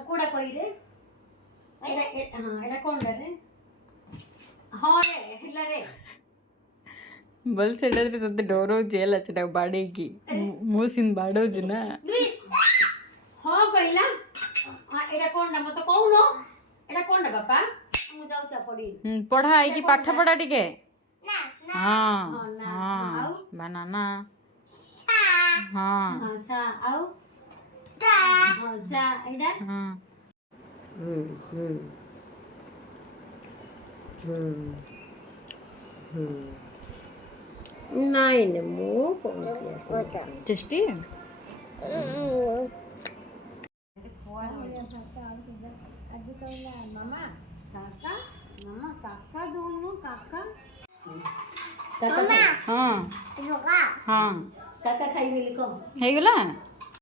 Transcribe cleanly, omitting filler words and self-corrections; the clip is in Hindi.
କୋଉଟା କହିରେ ଏଟା କୋଉଟା ରେ ହଁ ରେ ହେଲା ରେ बोल सेटा तते डरौची है सेटा बाड़े की मु सिन बाड़ौची ना हाँ कहला एटा कोनडा मत कहूनो एटा कोनडा बापा मु जाउचा पड़ी पढ़ा आई की पाठ पढ़ा टिके ना हाँ ना हाँ बनाना हाँ हाँ सा आउ ता हाँ जा एटा हाँ नहीं ने मु कौन टेस्टी आज कहला मामा काका मामा काका दोनों काका काका मम्मा हाँ योगा हाँ काका खाई बेली कम ହେଇଗଲା